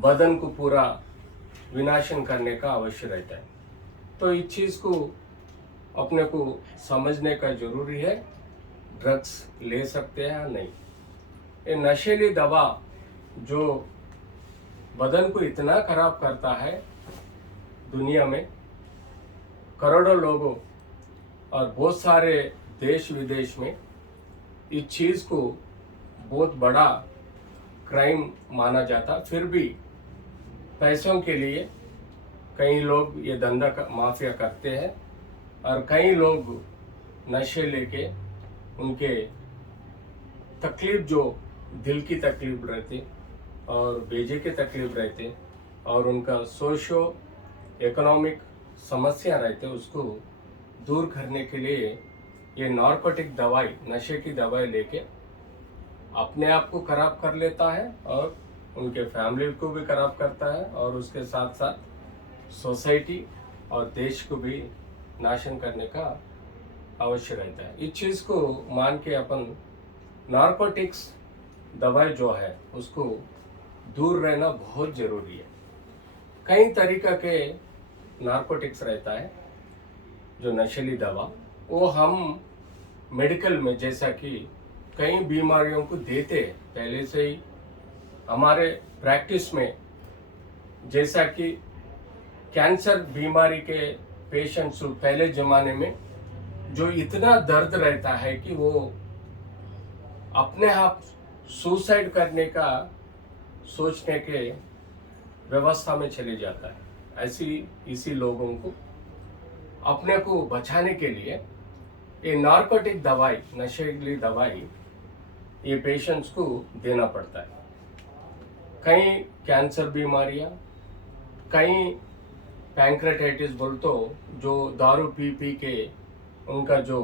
बदन को पूरा विनाशन करने का अवश्य रहता है। तो इस चीज़ को अपने को समझने का जरूरी है। ड्रग्स ले सकते हैं या नहीं। ये नशीली दवा जो बदन को इतना खराब करता है, दुनिया में करोड़ों लोगों और बहुत सारे देश विदेश में इस चीज़ को बहुत बड़ा क्राइम माना जाता। फिर भी पैसों के लिए कई लोग ये धंधा माफिया करते हैं और कई लोग नशे लेके उनके तकलीफ, जो दिल की तकलीफ रहती और बेजे की तकलीफ रहते और उनका सोशो इकोनॉमिक समस्या रहते, उसको दूर करने के लिए ये नार्कोटिक दवाई, नशे की दवाई लेके अपने आप को खराब कर लेता है और उनके फैमिली को भी खराब करता है और उसके साथ साथ सोसाइटी और देश को भी नाशन करने का अवश्य रहता है। इस चीज़ को मान के अपन नार्कोटिक्स दवाई जो है उसको दूर रहना बहुत ज़रूरी है। कई तरीक़ा के नार्कोटिक्स रहता है जो नशीली दवा, वो हम मेडिकल में जैसा कि कई बीमारियों को देते हैं पहले से ही। हमारे प्रैक्टिस में जैसा कि कैंसर बीमारी के पेशेंट्स पहले ज़माने में जो इतना दर्द रहता है कि वो अपने आप सुसाइड करने का सोचने के व्यवस्था में चले जाता है। इसी लोगों को अपने को बचाने के लिए ये नार्कोटिक दवाई, नशीली दवाई ये पेशेंट्स को देना पड़ता है। कई कैंसर बीमारियां, कई पैंक्रेटाइटिस बोल तो जो दारू पी पी के उनका जो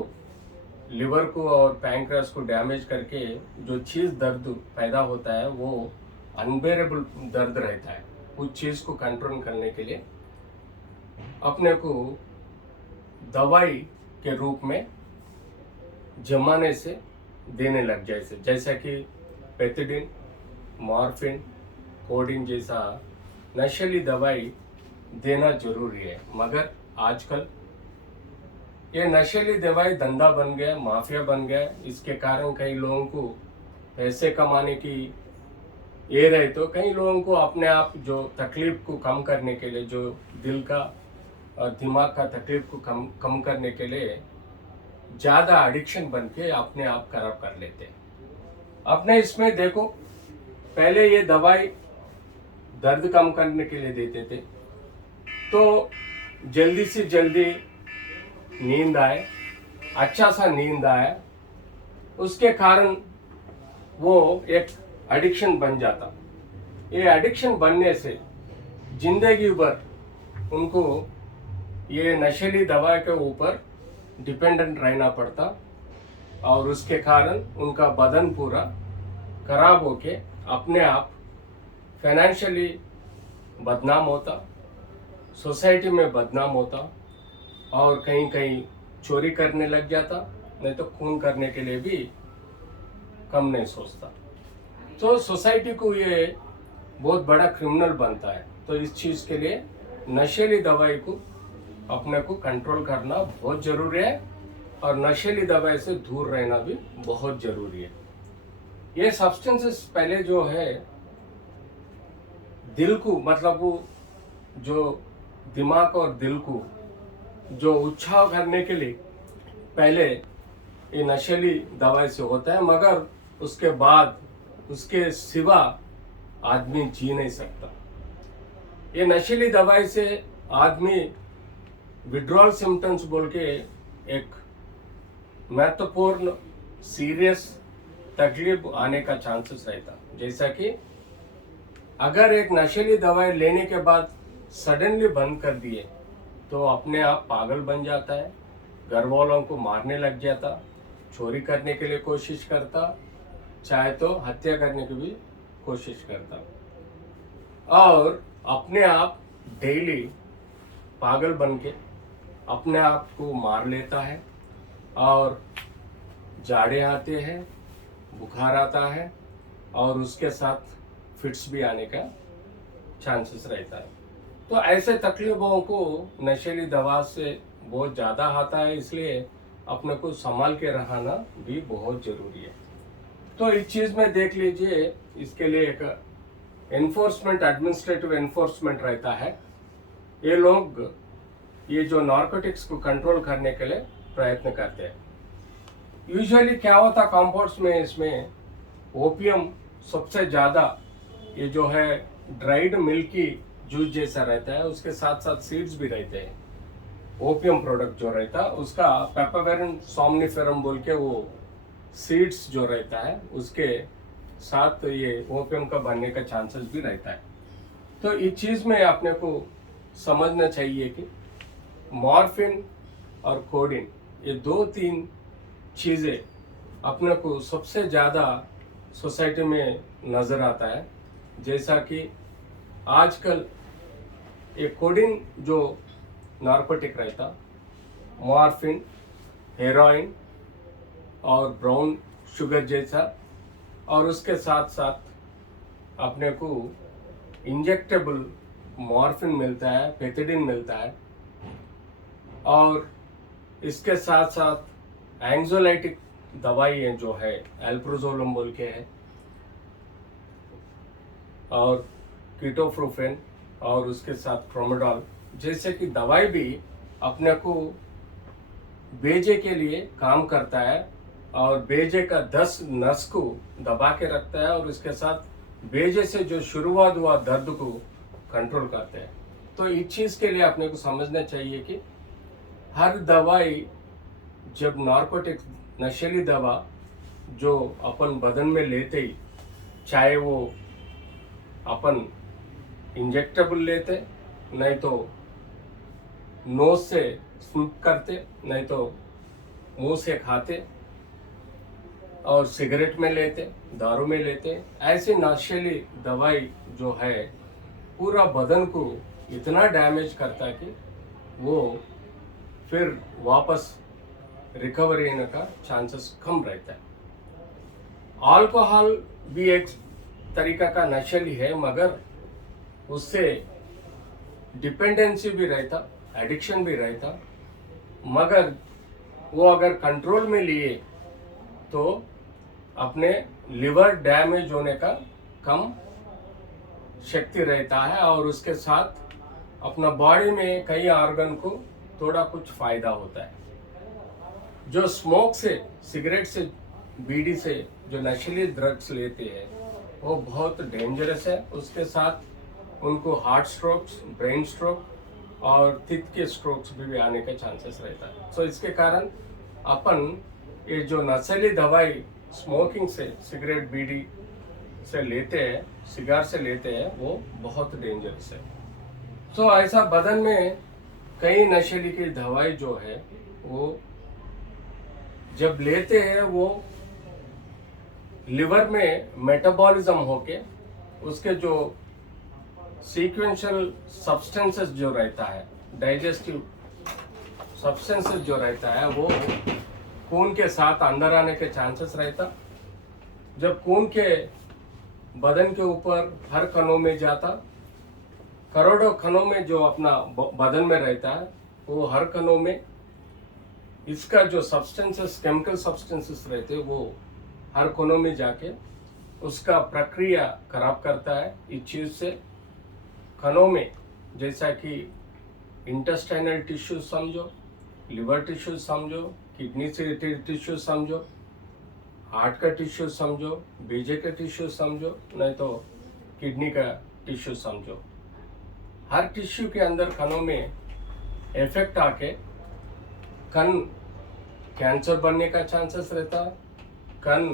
लिवर को और पैंक्रियास को डैमेज करके जो चीज़ दर्द पैदा होता है वो अनबेरेबल दर्द रहता है। उस चीज़ को कंट्रोल करने के लिए अपने को दवाई के रूप में जमाने से देने लग जाए, जैसा कि पेथिडिन, मॉर्फिन, कोडीन जैसा नशीली दवाई देना जरूरी है। मगर आजकल ये नशीली दवाई धंधा बन गया, माफिया बन गया। इसके कारण कई लोगों को पैसे कमाने की ये रहे, तो कई लोगों को अपने आप जो तकलीफ को कम करने के लिए, जो दिल का और दिमाग का तकलीफ को कम करने के लिए ज़्यादा एडिक्शन बन के अपने आप खराब कर लेते हैं। अपने इसमें देखो, पहले ये दवाई दर्द कम करने के लिए देते थे तो जल्दी से जल्दी नींद आए, अच्छा सा नींद आए, उसके कारण वो एक एडिक्शन बन जाता। ये एडिक्शन बनने से जिंदगी भर उनको ये नशीली दवा के ऊपर डिपेंडेंट रहना पड़ता और उसके कारण उनका बदन पूरा खराब होके अपने आप फाइनेंशियली बदनाम होता, सोसाइटी में बदनाम होता और कहीं कहीं चोरी करने लग जाता, नहीं तो खून करने के लिए भी कम नहीं सोचता। तो सोसाइटी को ये बहुत बड़ा क्रिमिनल बनता है। तो इस चीज़ के लिए नशीली दवाई को अपने को कंट्रोल करना बहुत ज़रूरी है और नशीली दवाई से दूर रहना भी बहुत ज़रूरी है। ये सब्सटेंसेस पहले जो है दिल को, मतलब वो जो दिमाग और दिल को जो उत्साह करने के लिए पहले ये नशीली दवाई से होता है, मगर उसके बाद उसके सिवा आदमी जी नहीं सकता। ये नशीली दवाई से आदमी विड्रॉल सिम्टम्स बोल के एक महत्वपूर्ण सीरियस तकलीफ आने का चांसेस रहता। जैसा कि अगर एक नशीली दवाई लेने के बाद सडनली बंद कर दिए तो अपने आप पागल बन जाता है, घर वालों को मारने लग जाता, चोरी करने के लिए कोशिश करता, चाहे तो हत्या करने की भी कोशिश करता और अपने आप डेली पागल बन के अपने आप को मार लेता है और जाड़े आते हैं, बुखार आता है और उसके साथ फिट्स भी आने का चांसेस रहता है। तो ऐसे तकलीफों को नशीली दवा से बहुत ज़्यादा आता है, इसलिए अपने को संभाल के रहना भी बहुत ज़रूरी है। तो इस चीज़ में देख लीजिए, इसके लिए एक एनफोर्समेंट, एडमिनिस्ट्रेटिव एनफोर्समेंट रहता है। ये लोग ये जो नार्कोटिक्स को कंट्रोल करने के लिए प्रयत्न करते हैं। यूजुअली क्या होता कंपाउंड्स में, इसमें ओपियम सबसे ज़्यादा, ये जो है ड्राइड मिल्की जूस जैसा रहता है, उसके साथ साथ सीड्स भी रहते हैं। ओपियम प्रोडक्ट जो रहता है उसका पेपावेरिन सोमनिफेरम बोल के वो सीड्स जो रहता है उसके साथ ये ओपियम का बनने का चांसेस भी रहता है। तो इस चीज़ में अपने को समझना चाहिए कि मॉर्फिन और कोडीन, ये 2-3 चीज़ें अपने को सबसे ज़्यादा सोसाइटी में नज़र आता है। जैसा कि आजकल ये कोडीन जो नार्कोटिक रहता, मॉर्फिन, हेरोइन और ब्राउन शुगर जैसा, और उसके साथ साथ अपने को इंजेक्टेबल मॉर्फिन मिलता है, पेथिडिन मिलता है, और इसके साथ साथ एंग्जाइटिक दवाई है जो है एल्प्रोजोलम बोल के है, और कीटोप्रोफेन, और उसके साथ ट्रोमेडॉल जैसे कि दवाई भी अपने को बेजे के लिए काम करता है, और बेजे का 10 नस को दबा के रखता है, और इसके साथ बेजे से जो शुरुआत हुआ दर्द को कंट्रोल करते हैं। तो इस चीज़ के लिए अपने को समझना चाहिए कि हर दवाई, जब नार्कोटिक्स नशीली दवा जो अपन बदन में लेते ही, चाहे वो अपन इंजेक्टेबल लेते, नहीं तो नोज से स्नूप करते, नहीं तो मुंह से खाते, और सिगरेट में लेते, दारू में लेते, ऐसी नशीली दवाई जो है पूरा बदन को इतना डैमेज करता है कि वो फिर वापस रिकवरी होने का चांसेस कम रहता है। अल्कोहल भी एक तरीका का नशीली है, मगर उससे डिपेंडेंसी भी रहता, एडिक्शन भी रहता, मगर वो अगर कंट्रोल में लिए तो अपने लिवर डैमेज होने का कम शक्ति रहता है, और उसके साथ अपना बॉडी में कई ऑर्गन को थोड़ा कुछ फायदा होता है। जो स्मोक से, सिगरेट से, बीड़ी से जो नशीली ड्रग्स लेते हैं वो बहुत डेंजरस है। उसके साथ उनको हार्ट स्ट्रोक्स, ब्रेन स्ट्रोक और थिक के स्ट्रोक्स भी आने के चांसेस रहता है। सो इसके कारण अपन ये जो नशीली दवाई स्मोकिंग से, सिगरेट बीड़ी से लेते हैं, सिगार से लेते हैं, वो बहुत डेंजरस है। सो ऐसा बदन में कई नशीली की दवाई जो है वो जब लेते हैं, वो लिवर में मेटाबॉलिज्म होके उसके जो सीक्वेंशियल सब्सटेंसेस जो रहता है, डाइजेस्टिव सब्सटेंसेस जो रहता है, वो खून के साथ अंदर आने के चांसेस रहता। जब खून के बदन के ऊपर हर कणों में जाता, करोड़ों कणों में जो अपना बदन में रहता है, वो हर कणों में इसका जो सब्सटेंसेस, केमिकल सब्सटेंसेस रहते हैं, वो हर कोनों में जाके उसका प्रक्रिया खराब करता है। इस चीज़ से कणों में, जैसा कि इंटेस्टाइनल टिश्यू समझो, लिवर टिश्यू समझो, किडनी से टिश्यू समझो, हार्ट का टिश्यू समझो, बेजे का टिश्यू समझो, नहीं तो किडनी का टिश्यू समझो, हर टिश्यू के अंदर कणों में इफेक्ट आके कण कैंसर बनने का चांसेस रहता, कण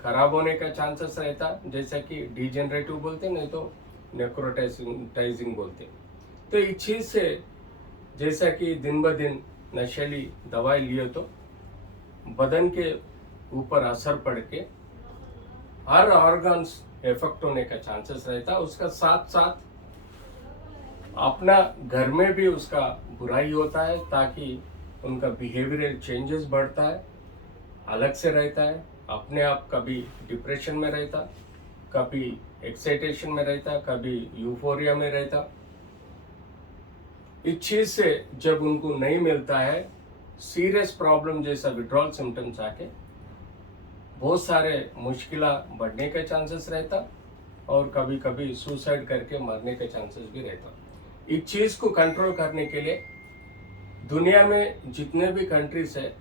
खराब होने का चांसेस रहता, जैसा कि डिजेनरेटिव बोलते, नहीं तो नेक्रोटाइजिंग बोलते। तो इस चीज़ से, जैसा कि दिन ब दिन नशीली दवाई लिए तो बदन के ऊपर असर पड़ के हर ऑर्गन्स इफेक्ट होने का चांसेस रहता। उसका साथ साथ अपना घर में भी उसका बुराई होता है, ताकि उनका बिहेवियरल चेंजेस बढ़ता है, अलग से रहता है, अपने आप कभी डिप्रेशन में रहता, कभी एक्साइटेशन में रहता, कभी यूफोरिया में रहता। इस चीज से जब उनको नहीं मिलता है, सीरियस प्रॉब्लम जैसा विड्रॉल सिम्टम्स आके बहुत सारे मुश्किला बढ़ने के चांसेस रहता और कभी कभी सुसाइड करके मरने के चांसेस भी रहता। इस चीज को कंट्रोल करने के लिए दुनिया में जितने भी कंट्रीज है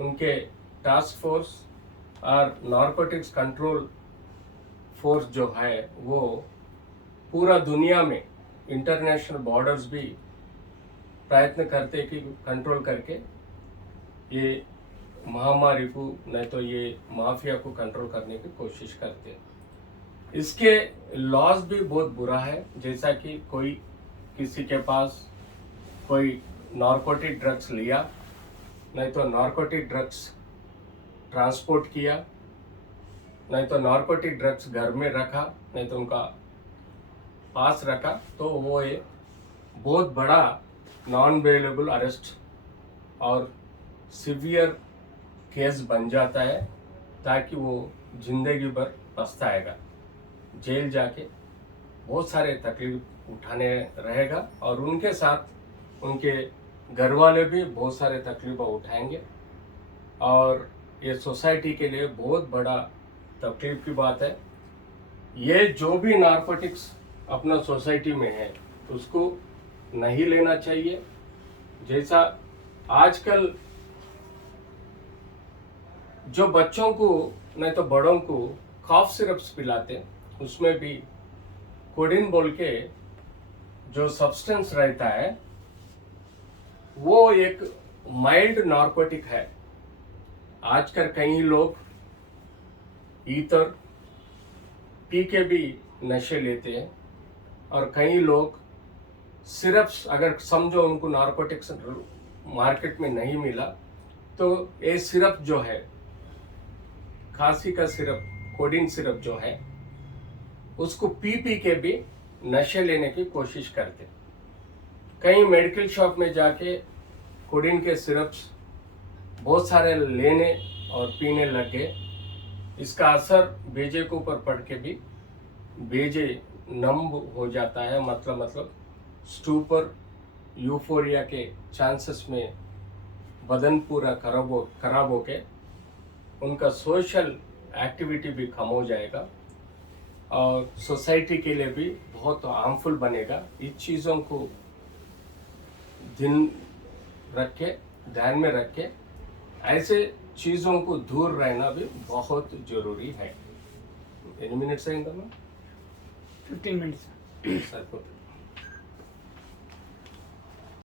उनके टास्क फोर्स और नारकोटिक्स कंट्रोल फोर्स जो है वो पूरा दुनिया में इंटरनेशनल बॉर्डर्स भी प्रयत्न करते कि कंट्रोल करके ये महामारी को, नहीं तो ये माफिया को कंट्रोल करने की कोशिश करते हैं। इसके लॉस भी बहुत बुरा है, जैसा कि कोई किसी के पास कोई नारकोटिक ड्रग्स लिया, नहीं तो नारकोटिक ड्रग्स ट्रांसपोर्ट किया, नहीं तो नारकोटिक ड्रग्स घर में रखा, नहीं तो उनका पास रखा, तो वो ये बहुत बड़ा नॉन बेलेबल अरेस्ट और सिवियर केस बन जाता है, ताकि वो जिंदगी भर पछताएगा, जेल जाके बहुत सारे तकलीफ उठाने रहेगा और उनके साथ उनके घर वाले भी बहुत सारे तकलीफ उठाएंगे और ये सोसाइटी के लिए बहुत बड़ा तकलीफ की बात है। ये जो भी नारकोटिक्स अपना सोसाइटी में है उसको नहीं लेना चाहिए। जैसा आजकल जो बच्चों को नहीं तो बड़ों को कॉफ सिरप्स पिलाते, उसमें भी कोडिन बोल के जो सब्सटेंस रहता है वो एक माइल्ड नार्कोटिक है। आजकल कई लोग ईतर पी के भी नशे लेते हैं और कई लोग सिरप्स, अगर समझो उनको नार्कोटिक्स मार्केट में नहीं मिला तो ये सिरप जो है, खांसी का सिरप, कोडिन सिरप जो है, उसको पी के भी नशे लेने की कोशिश करते। कई मेडिकल शॉप में जाके कोडिन के सिरप्स बहुत सारे लेने और पीने लग गए। इसका असर बेजे के ऊपर पड़ के भी बेजे नंब हो जाता है, मतलब स्टूपर, यूफोरिया के चांसेस में बदन पूरा खराब होके उनका सोशल एक्टिविटी भी कम हो जाएगा और सोसाइटी के लिए भी बहुत हार्मफुल बनेगा। इस चीज़ों को ध्यान में रख के ऐसे चीज़ों को दूर रहना भी बहुत जरूरी है। 8 minutes अయిందమ్మా? 15 minutes. సరిపోతుంది.